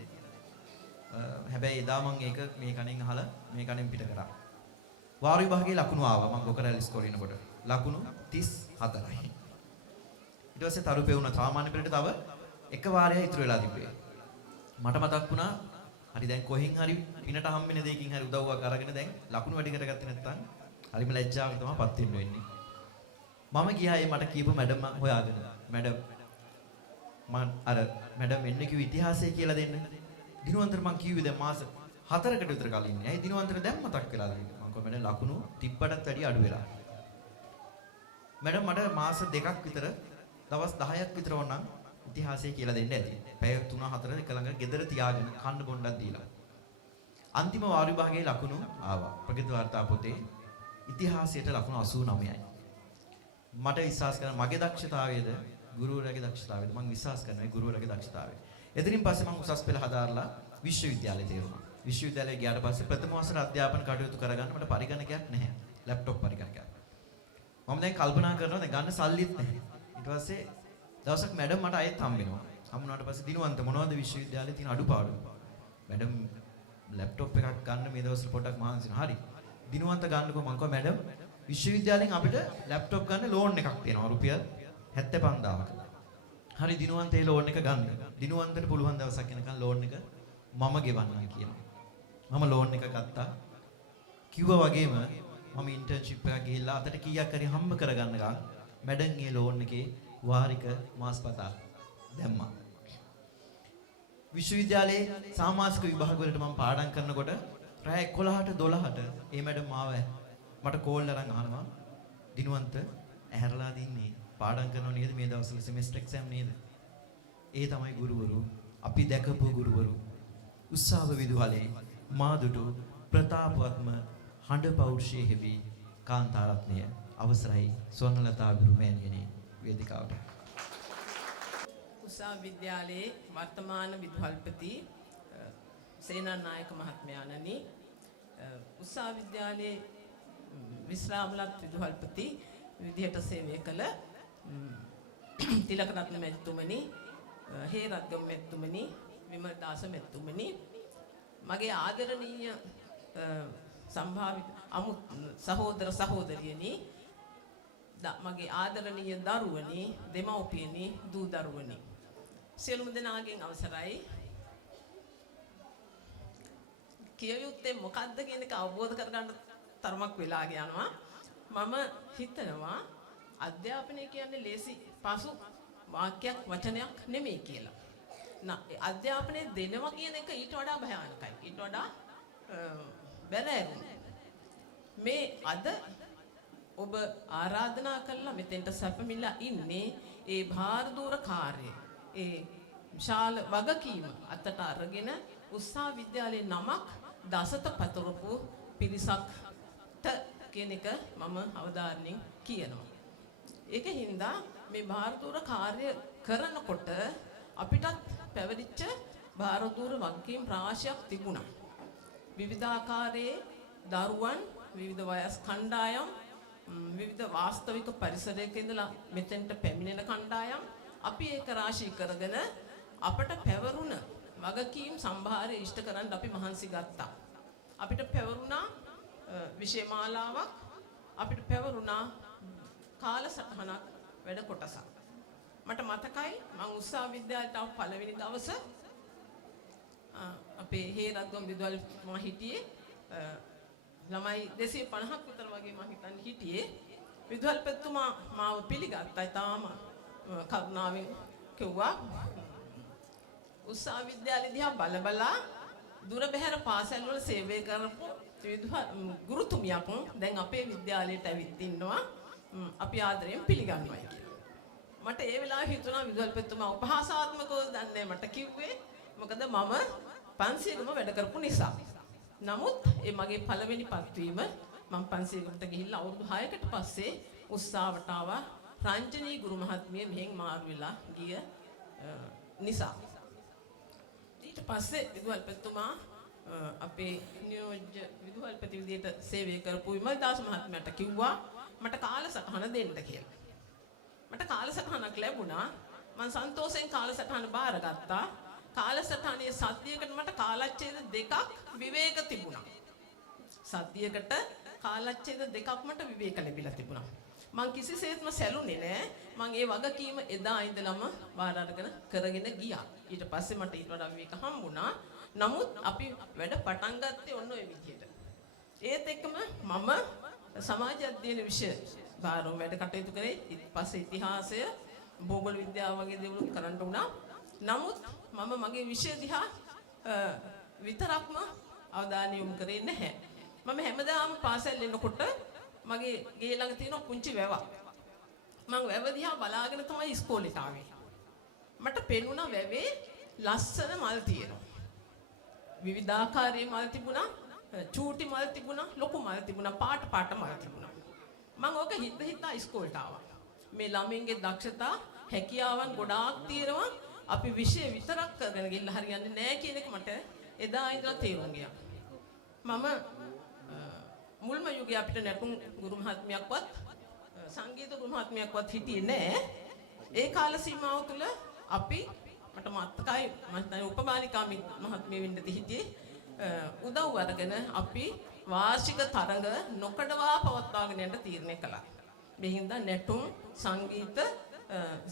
හැබැයි එදා මම ඒක මේ කණෙන් අහලා මේ කණෙන් පිට කරා. වාර විභාගයේ ලකුණු ආවා මම ගොකරැලි ස්කෝර් කරනකොට. ලකුණු 34යි. ඊට පස්සේ තරුපේ වුණා සාමාන්‍ය පෙළට තව එක වාරයක් ඉතුරු වෙලා තිබ්බේ. මට මතක් වුණා හරි දැන් කොහෙන් හරි පිනට හම්බෙන දෙයකින් හරි උදව්වක් අරගෙන දැන් ලකුණු වැඩි කරගත්තේ නැත්නම් හරිම ලැජ්ජාවෙන් තමයි පත් වෙන්න වෙන්නේ. මම ගියා ඒ මට කියපු මැඩම් හොයාගෙන. මැඩම් මැඩම් එන්න කිව්ව ඉතිහාසය කියලා දෙන්න. දිනුවන්තර මං කිව්වේ දැන් මාස 4කට විතර කලින්. ඇයි දිනුවන්තර දැන් මතක් වෙලා දෙන්නේ? මං කොහොමද ලකුණු තිබ්බටත් වැඩිය අඩු වෙලා. මැඩම් මට මාස 2ක් විතර දවස් 10ක් විතර වුණා ඉතිහාසය කියලා දෙන්න ඇති. පැය 3-4 එක ළඟ ගෙදර තියාගෙන කන්න බොන්නක් දීලා. අන්තිම වාර විභාගයේ ලකුණු ආවා. ප්‍රගති වාර්තා පොතේ ඉතිහාසයට ලකුණු 89යි. මට විශ්වාස කරන්න මගේ දක්ෂතාවයේද ගුරුවරයාගේ දක්ෂතාවයේද මම විශ්වාස කරනවා ඒ ගුරුවරයාගේ දක්ෂතාවය. එතනින් පස්සේ මම උසස් පෙළ හදාarලා විශ්වවිද්‍යාලයට තේරුණා. විශ්වවිද්‍යාලයට ගියාට පස්සේ ප්‍රථම වසර අධ්‍යාපන කටයුතු කරගන්න මට පරිගණකයක් නැහැ. ලැප්ටොප් පරිගණකයක්. මම දැන් කල්පනා කරනවා දැන් ගන්න සල්ලිත් නැහැ. ඊට පස්සේ දවසක් මැඩම් මට ආයෙත් හම්බෙනවා. හම්බුනාට පස්සේ දිනුවන්ත මොනවද විශ්වවිද්‍යාලේ තියෙන අඩුපාඩු? මැඩම් ලැප්ටොප් එකක් ගන්න මේ දවස්වල පොඩ්ඩක් මහන්සි වෙනවා. හරි. දිනුවන්ත ගන්නකෝ මං කිව්වා මැඩම් විශ්වවිද්‍යාලෙන් අපිට ලැප්ටොප් ගන්න ලෝන් එකක් තියෙනවා රුපියල් 75000ක. හරි දිනුවන්ත ඒ ලෝන් එක ගන්න. දිනුවන්තට පුළුවන් දවසක් එනකන් ලෝන් එක මම ගෙවන්නම් කියනවා. මම ලෝන් එක ගත්තා. කිව්වා වගේම මම ඉන්ටර්න්ෂිප් එකක් ගිහිල්ලා අතට කීයක් හරි හම්බ කරගන්නකම් මැඩම් ඒ ලෝන් එකේ වාරික මාස්පතා දැම්මා. විශ්වවිද්‍යාලයේ සමාජික විභාග වලට මම පාඩම් කරනකොට රාය 11ට 12ට ඒ මැඩම් ආව මට කෝල් අරන් අහනවා දිනුවන්ත ඇහැරලා දින්නේ පාඩම් කරනව නේද මේ දවස්වල සෙමෙස්ටර් එක්සෑම් නේද? ඒ තමයි ගුරුවරු අපි දැකපු ගුරුවරු උත්සාහ විදුහලේ මාදුටු ප්‍රතාපවත්ම හඬ පෞරුෂයේ හැවි කාන්තාරත්නය අවසරයි ස්වර්ණලතා ගුරුමෑණියනි වේදිකාවට. උසාව විද්‍යාලයේ වර්තමාන විදුහල්පති සේනානායක මහත්මයාණනි, උසාව විද්‍යාලයේ විශ්‍රාමලත් විදුහල්පති විදිහට සේවය කළ තිලකරත්න මැතිතුමනි, හේරත්ගම මැතිතුමනි, විමල් දාස මැතිතුමනි, මගේ ආදරණීය සම්භාවිත සහෝදර සහෝදරියනි, මගේ ආදරණීය දරුවනි, දෙමව්පියනි, දූ දරුවනි, සියලුම දෙනාගෙන් අවසරයි. කියයුත්තේ මොකද්ද කියන එක අවබෝධ කරගන්න තරමක් වෙලා යනවා. මම හිතනවා අධ්‍යාපනය කියන්නේ ලේසි පසු වාක්‍යයක් වචනයක් නෙමෙයි කියලා. අධ්‍යාපනය දෙනවා කියන එක ඊට වඩා භයානකයි. ඊට වඩා බැලෑරුම්. මේ අද ඔබ ආරාධනා කළා මෙතෙන්ට සැපමිලා ඉන්නේ ඒ භාරදූර කාර්යය, ඒ විශාල වගකීම අතට අරගෙන උසාවි විද්‍යාලයේ නමක් දසත පතරපු පිරිසක්ට කියන එක මම අවධාරණයෙන් කියනවා. ඒකින්ද මේ භාරදූර කාර්ය කරනකොට අපිටත් පැවරිච්ච භාරදූර වගකීම් රාශියක් තිබුණා. විවිධාකාරයේ දරුවන්, විවිධ වයස් කණ්ඩායම්, විවිධ වාස්තවික පරිසරයක ඉඳලා මෙතෙන්ට පැමිණෙන කණ්ඩායම් අපි ඒක රාශී කරගෙන අපට පැවරුණ වගකීම් සම්භාරය ඉෂ්ට කරන්න අපි මහන්සි ගත්තා. අපිට පැවරුණා විෂය මාලාවක්, අපිට පැවරුණා කාලසටහනක් වැඩ කොටසක්. මට මතකයි මම උසාවි විද්‍යාලයට ආව පළවෙනි දවස අපේ හේරත්ගම විදුහල්පතිතුමා හිටියේ ළමයි 250ක් විතර වගේ මම හිතන්නේ හිටියේ. විදුහල්පතිතුමා මාව පිළිගත්තා. තාම කරුණාවෙන් කිව්වා උසාවි විද්‍යාලය දිහා බලබලා දුර බැහැර පාසල් වල සේවය කරපු ගුරුතුමියක් දැන් අපේ විද්‍යාලයට ඇවිත් ඉන්නවා. අපි ආදරයෙන් පිළිගන්නවා කියලා. මට ඒ වෙලාවේ හිතුණා විදුහල්පතිතුමා උපහාසාත්මකව දන්නේ මට කිව්වේ මොකද මම පන්සියගම වැඩ කරපු නිසා. නමුත් ඒ මගේ පළවෙනි පත්වීම මම පන්සියගමට ගිහිල්ලා අවුරුදු 6කට පස්සේ උස්සාවට ආවා රංජනී ගුරු මහත්මිය මෙහෙන් මාරු වෙලා ගිය නිසා. ඊට පස්සේ විදුහල්පතිතුමා අපේ නියෝජ්‍ය විදුහල්පති විදියට සේවය කරපු විමල්දාස මහත්මයාට කිව්වා මට කාලසටහන දෙන්න කියලා. මට කාලසටහනක් ලැබුණා. මම සන්තෝෂෙන් කාලසටහන බාරගත්තා. කාලසටහනේ සතියකට මට කාලච්ඡේද දෙකක් විවේක තිබුණා. සතියකට කාලච්ඡේද දෙකක් මට විවේක ලැබිලා තිබුණා. මං කිසිසේත්ම සැලුනේ නෑ. මං ඒ වගකීම එදා ඉඳලම බාර අරගෙන කරගෙන ගියා. ඊට පස්සේ මට ඊට වඩා විවේක හම්බුණා. නමුත් අපි වැඩ පටන් ගත්තේ ඔන්න ඔය විදිහට. ඒත් එක්කම මම සමාජ අධ්‍යයන විෂය බාරව වැඩ කටයුතු කරේ. ඊට පස්සේ ඉතිහාසය, භූගෝල විද්‍යාව වගේ දේවල් කරන්න වුණා. නමුත් මම මගේ විෂය දිහා විතරක්ම අවධානය යොමු කරේ නැහැ. මම හැමදාම පාසල් යනකොට මගේ ගේ ළඟ තියෙන පුංචි වැවක්. මම වැව දිහා බලාගෙන තමයි ඉස්කෝලේට ආවේ. මට පෙනුණා වැවේ ලස්සන මල් තියෙනවා. විවිධාකාරයේ මල් තිබුණා, චූටි මල් තිබුණා, ලොකු මල් තිබුණා, පාට මල් තිබුණා. මම ඕක හිතා ඉස්කෝලේට ආවා. මේ ළමින්ගේ දක්ෂතා, හැකියාවන් ගොඩාක් තියෙනවා. අපි විෂය විතරක් කරගෙන ගිහිල්ලා හරියන්නේ නැහැ කියන එක මට එදා ඉඳලා තේරුම් ගියා. මම මුල්ම යුගයේ අපිට නැටුම් ගුරු මහත්මියක්වත් සංගීත ගුරු මහත්මියක්වත් හිටියේ නැහැ. ඒ කාල සීමාව තුළ අපි මට මතකයි මම උපමාලිකා මහත්මිය වෙන්න හිටියේ උදව් අරගෙන අපි වාර්ෂික තරඟ නොකඩවා පවත්වාගෙන යන්න තීරණය කළා. මේ හින්දා නැටුම්, සංගීත,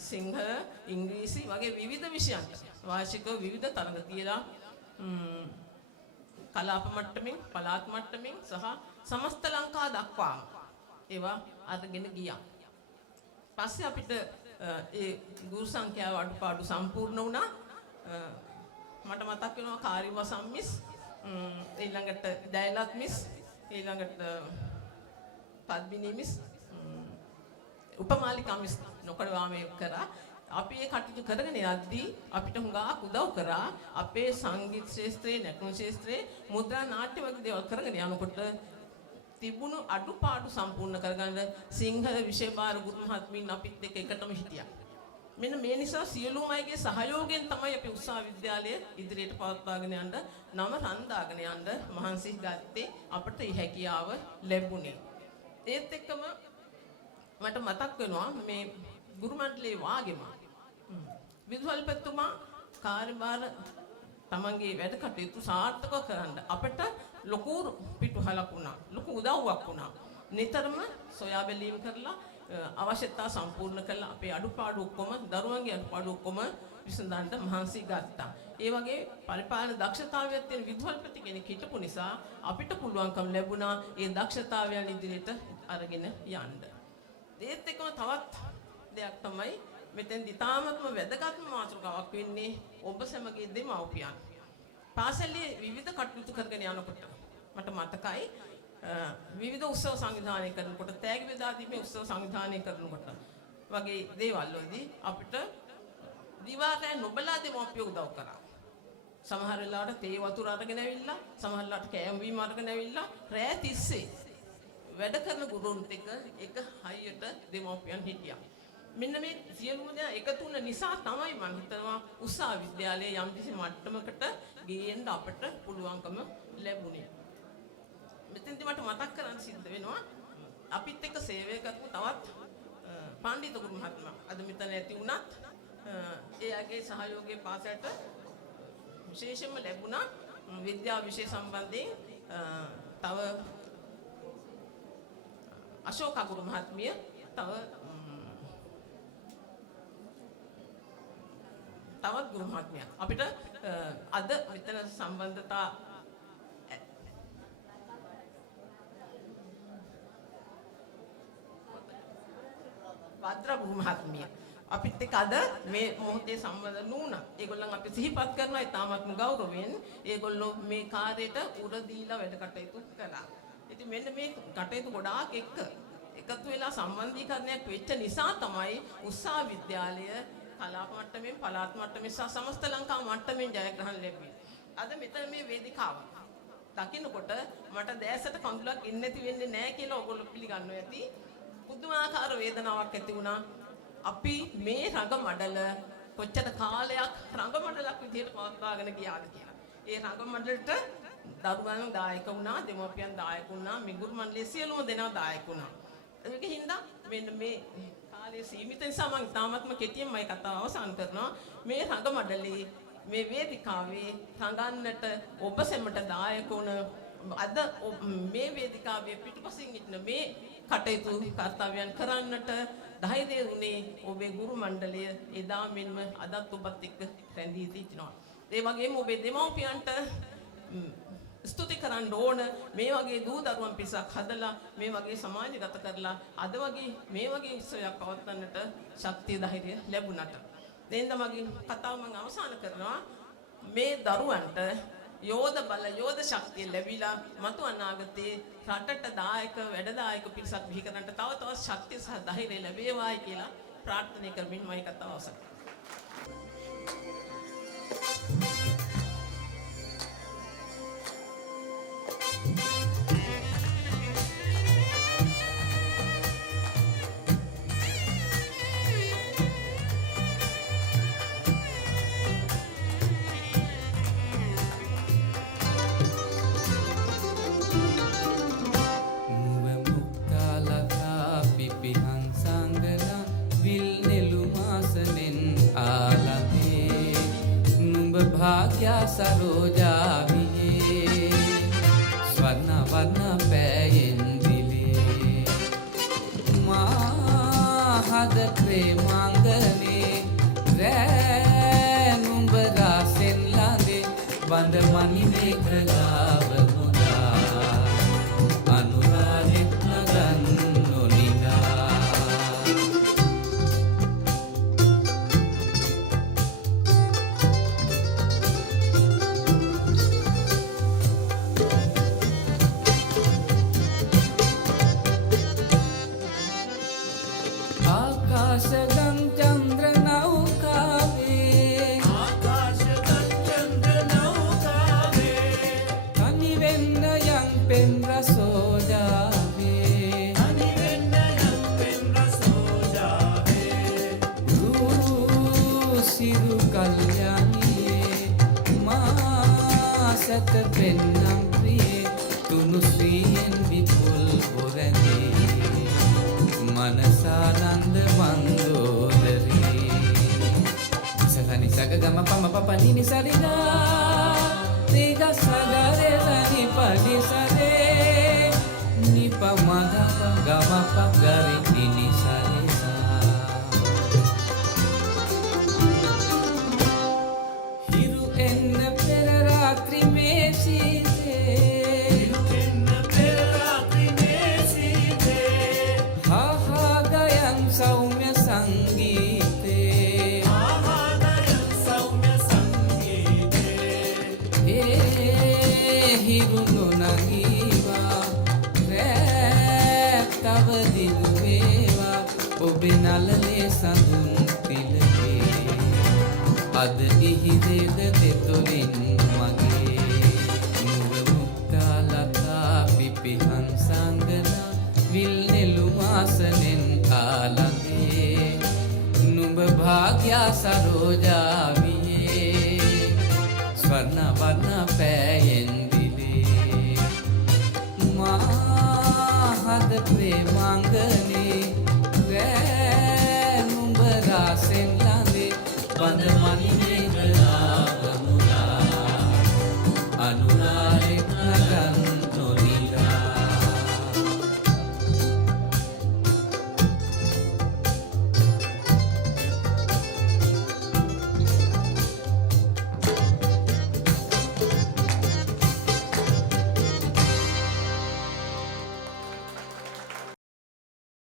සිංහල, ඉංග්‍රීසි වගේ විවිධ විෂයන්ට වාර්ෂික විවිධ තරඟ තියලා කලාප මට්ටමින්, පළාත් මට්ටමින් සහ සමස්ත ලංකා දක්වාම ඒවා අරගෙන ගියා. පස්සේ අපිට ඒ ගුරු සංඛ්‍යාව අඩුපාඩු සම්පූර්ණ වුණා. මට මතක් වෙනවා කාර්යවසම් මිස්, ඊළඟට ජයලත් මිස්, ඊළඟට පද්මිනී මිස්, උපමාලිකා මිස් නොකඩවා මේ කරා. අපි ඒ කටයුතු කරගෙන යද්දී අපිට හුඟක් උදව් කරා. අපේ සංගීත ශාස්ත්‍රයේ, නැටුම් ශාස්ත්‍රයේ, මුද්‍රා නාට්‍ය වගේ දේවල් කරගෙන යනකොට තිබුණු අඩුපාඩු සම්පූර්ණ කරගන්න සිංහල විෂය බාර ගුරු මහත්මීන් අපිත් එක්ක එකටම හිටියා. මෙන්න මේ නිසා සියලුම අයගේ සහයෝගයෙන් තමයි අපි උත්සාහ විද්‍යාලය ඉදිරියට පවත්වාගෙන යන්න, නම රඳාගෙන යන්න මහන්සි ගත්තේ. අපට මේ හැකියාව ලැබුණේ. ඒත් එක්කම මට මතක් වෙනවා මේ ගුරු මණ්ඩලයේ වාගෙම විදුහල්පතිතුමා කාර්යභාර තමන්ගේ වැඩ කටයුතු සාර්ථකව කරන්න අපිට ලොකු පිටුහලක් වුණා. ලොකු උදව්වක් වුණා. නිතරම සොයා බැලීම් කරලා අවශ්‍යතා සම්පූර්ණ කළා. අපේ අඩුපාඩු ඔක්කොම, දරුවන්ගේ අඩුපාඩු ඔක්කොම විසඳන්න මහන්සි ගත්තා. ඒ වගේ පරිපාලන දක්ෂතාවයක් තියෙන විදුහල්පති කෙනෙක් හිටපු නිසා අපිට පුළුවන්කම ලැබුණා ඒ දක්ෂතාවයන් ඉදිරියට අරගෙන යන්න. ඒත් එක්කම තවත් දෙයක් තමයි මෙතෙන් දිතාමත්ම වැදගත්ම මාතෘකාවක් වෙන්නේ ඔබ සමගයේ දෙමව්පියන්. පාසලේ විවිධ කටයුතු කරගෙන යනකොට මට මතකයි විවිධ උත්සව සංවිධානය කරනකොට, තෑගි බෙදා දීමේ උත්සව සංවිධානය කරනකොට වගේ දේවල් වලදී අපිට දිවාරය නොබලා දෙමව්පියෝ උදව් කරා. සමහර වෙලාවට තේ වතුර අරගෙන ඇවිල්ලා, සමහර වෙලාවට කෑම බීම අරගෙන ඇවිල්ලා රෑ තිස්සේ වැඩ කරන ගුරුන්ට එක හයියට දෙමව්පියන් හිටියා. මෙන්න මේ සියලුම දේ එකතු වුණ නිසා තමයි මම හිතනවා උසාවි විද්‍යාලයේ යම්කිසි මට්ටමකට ගේන්න අපට පුළුවන්කම ලැබුණේ. මෙතෙන්දි මට මතක් කරන්න සිද්ධ වෙනවා අපිත් එක්ක සේවය කරපු තවත් පඬිතු ගුරු මහත්මයා අද මෙතන ඇති වුණත් එයාගේ සහයෝගයේ පාසලට විශේෂයෙන්ම ලැබුණා. විද්‍යා විෂය සම්බන්ධයෙන් තව අශෝක ගුරු මහත්මිය, තව තවත් ගුරු මහත්මියක් අපිට අද මෙතන සම්බන්ධතා වද්‍ර ගුරු මහත්මිය අපිත් එක්ක අද මේ මොහොතේ සම්බන්ධ නුණා. ඒගොල්ලන් අපි සිහිපත් කරනවා ඉතාමත්ම ගෞරවයෙන්. ඒගොල්ලෝ මේ කාර්යයට උර දීලා වැඩ කටයුතු කළා. ඉතින් මෙන්න මේ කටයුතු ගොඩාක් එකතු වෙලා සම්බන්ධීකරණයක් වෙච්ච නිසා තමයි උත්සාහ විද්‍යාලය කලාප මට්ටමින්, පළාත් මට්ටමින් සහ සමස්ත ලංකා මට්ටමින් ජයග්‍රහණ ලැබුවේ. අද මෙතන මේ වේදිකාව දකින්නකොට මට දැසට කඳුලක් ඉන්නේ නැති වෙන්නේ නැහැ කියලා ඔයගොල්ලෝ පිළිගන්නවා ඇති. පුදුමාකාර වේදනාවක් ඇති වුණා. අපි මේ රඟ මඩල කොච්චර කාලයක් රඟ මඩලක් විදිහට පවත්වාගෙන ගියාද කියලා. ඒ රඟ මඩලට දරුවන් දායක වුණා, දෙමව්පියන් දායක වුණා, මිගුරු මණ්ඩලයේ සියලුම දෙනා දායක වුණා. ඒකෙන් හින්දා මෙන්න මේ කාලේ සීමිත නිසා මම තාමත්ම කෙටියෙන් මම කතාව අවසන් කරනවා. මේ රඟ මඩලේ මේ වේදිකාවේ රඟන්නට ඔබ සැමට දායක වුණ අද මේ වේදිකාවේ පිටුපසින් ඉන්න මේ කටයුතු කර්තව්‍යයන් කරන්නට ධෛර්යය උනේ ඔබේ ගුරු මණ්ඩලය එදා මෙන්ම අදත් ඔබත් එක්ක රැඳී සිටිනවා. ඒ වගේම ඔබේ දෙමව්පියන්ට ස්තුති කරන්න ඕන මේ වගේ දූ දරුවන් පිරිසක් හදලා මේ වගේ සමාජගත කරලා අද වගේ මේ වගේ උත්සවයක් පවත්වන්නට ශක්තිය ධෛර්යය ලැබුණට. දෙන්න මගේ කතාව මම අවසන් කරනවා. මේ දරුවන්ට යෝධ බල යෝධ ශක්තිය ලැබිලා මතු අනාගතයේ රටට දායක වැඩදායක පිරිසක් බිහි කරන්නට තව තවත් ශක්තිය සහ ධෛර්යය ලැබේවායි කියලා ප්‍රාර්ථනා කරමින් මම කතාව අවසන් කරනවා. भाग्या सरोजा विये स्वर्ण वर्ण पैयंदिले माहद प्रेमांगने रैनुंबरा सेनलादे बंद मनी मेघलाव मुदा अनुराधित नगन नोनिदा आकाशगं चंद्र नौकावे कनिवेन्न यं पेन्द्र सोजावे सिरु कल्याणिये मासत पेन्नं प्रिये तुनु श्रीयन विपुल पुरने मनसानंद मंदोदरी सगनि सग गम पम पप नि सरिगा तेगा सगरे सनि पदि सरे नि प मग गम प गरि नि सरे सा हिरु एन्न पेर रात्रि में सीते सौम्य संगीते हे हिरुनु नगीवा रे तव दिलवेवा ඔබේ නලලේ සඳුන් පිලේ අද ඉහිදෙද දෙතොලින් මගේ නුඹ මුක්තා ලතා පිපිහන් සංගනා විල් නෙළුම් ආසනෙන් ආලඳේ නුඹ භාග්‍යා සරෝජා වියේ ස්වර්ණ වර්ණ පෑයෙන් දිලේ මා හද ප්‍රේමාංගනේ